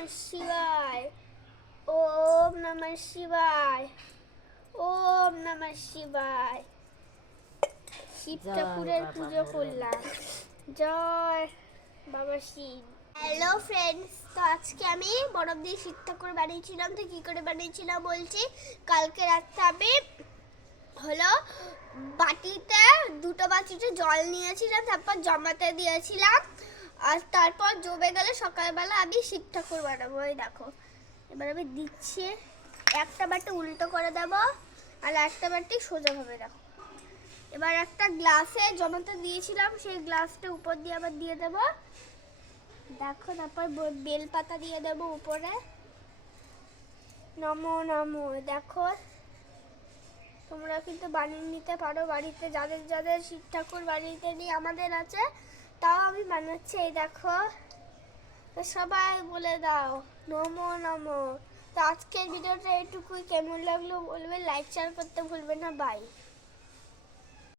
নমঃ শিবায়, ওম নমঃ শিবায়, ওম নমঃ শিবায়। শিব ঠাকুরের পুজো করলাম। জয় বাবা শিব। হ্যালো ফ্রেন্ডস, তো আজকে আমি বরফ দিয়ে শিব ঠাকুর বানিয়েছিলাম। তো কী করে বানিয়েছিলাম বলছি। কালকে রাত্রে আমি হলো বাটিতে দুটো বাটিতে জল নিয়েছিলাম, তারপর জমাতে দিয়েছিলাম, আর তারপর জমে গেলে সকালবেলা আমি শিব ঠাকুর বানাবো। এই দেখো, এবার আমি দিচ্ছি। একটা বাটি উল্টো করে দেবো আর একটা বাটি সোজাভাবে। দেখো, এবার একটা গ্লাসে জমাতে দিয়েছিলাম, সেই গ্লাসটা উপর দিয়ে আবার দিয়ে দেবো। দেখো, তারপর বেলপাতা দিয়ে দেবো উপরে। নমো নমো। দেখো, তোমরা কিন্তু বানিয়ে নিতে পারো বাড়িতে, যাদের যাদের শিব ঠাকুর বাড়িতে নিয়ে আমাদের আছে, তাও আমি বানাচ্ছি। এই দেখো, তো সবাই বলে দাও নমো নমো। তো আজকের ভিডিওটা এইটুকুই। কেমন লাগলো বলবে, লাইক শেয়ার করতে ভুলবে না। বাই।